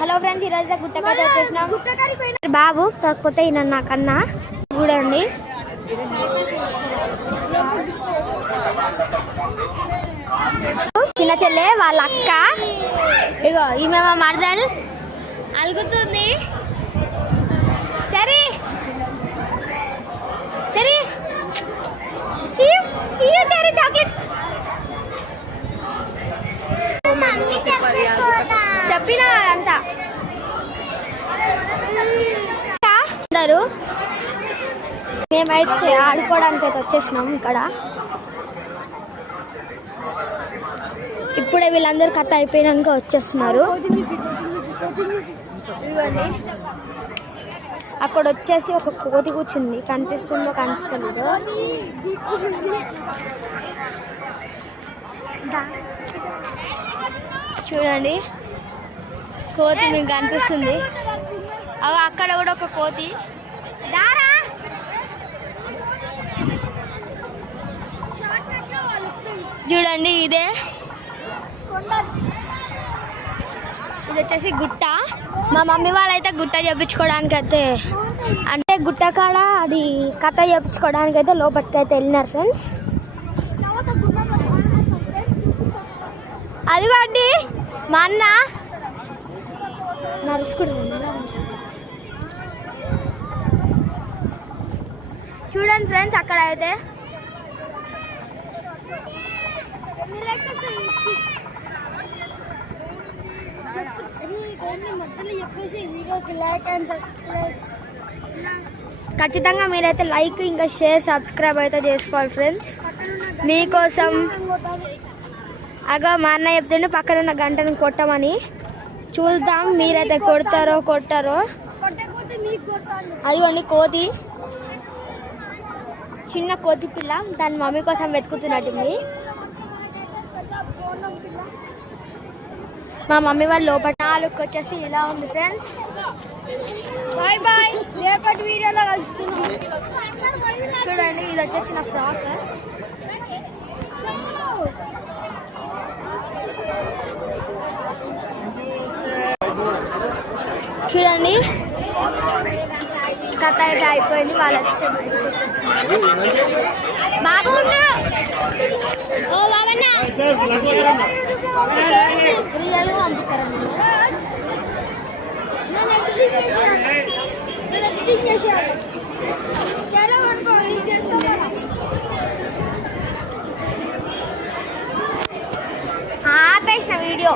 Hello friends, ఈరోజు గుట్టకథ వచ్చేసినాం. బాబు కాకపోతే ఈయన నాకన్నా చూడండి. చిన్న చెల్లె వాళ్ళ అక్క. ఇగో ఈమె మా మరదలు అలుగుతుంది. చరి చరి చరి చాక్లెట్ చెప్పిన అంతా అందరూ. మేమైతే ఆడుకోవడానికి అయితే వచ్చేసినాం. ఇక్కడ ఇప్పుడే వీళ్ళందరూ కథ అయిపోయినాక వచ్చేస్తున్నారు. అక్కడ వచ్చేసి ఒక కోతి కూర్చుంది. కనిపిస్తుందో కనిపిస్తలేదో చూడండి. కోతి మీకు కనిపిస్తుంది. అక్కడ కూడా ఒక కోతి. చూడండి, ఇది వచ్చేసి గుట్ట. మా మమ్మీ వాళ్ళైతే గుట్ట చేయించుకోవడానికి అయితే, అంటే గుట్ట కాడ అది కథ చేయించుకోవడానికి అయితే లోపలికి అయితే వెళ్ళినారు ఫ్రెండ్స్. అది వాడి మా అన్న చూడండి ఫ్రెండ్స్. అక్కడ అయితే ఖచ్చితంగా మీరైతే లైక్ ఇంకా షేర్ సబ్స్క్రైబ్ అయితే చేసుకోవాలి ఫ్రెండ్స్ మీకోసం. అగో మా అన్న చెప్తుండే పక్కన ఉన్న గంటను కొట్టమని. చూద్దాం మీరైతే కొట్టారో. అదిగోండి కోతి, చిన్న కోతి పిల్ల. దాని మమ్మీ కోసం వెతుకుతున్నట్టుంది. మా మమ్మీ వాళ్ళ లోపల నాలుగు వచ్చేసి ఇలా ఉంది ఫ్రెండ్స్. బాయ్ బాయ్, రేపటి వీడియోలో కలుసుకున్నాం. చూడండి, ఇది వచ్చేసి నా ఫ్రాక్. చూడండి, కథ అయితే అయిపోయింది. వాళ్ళు బాబు ఓ బాబన్న రియల్ పంపుతారు. ఆపేసిన వీడియో.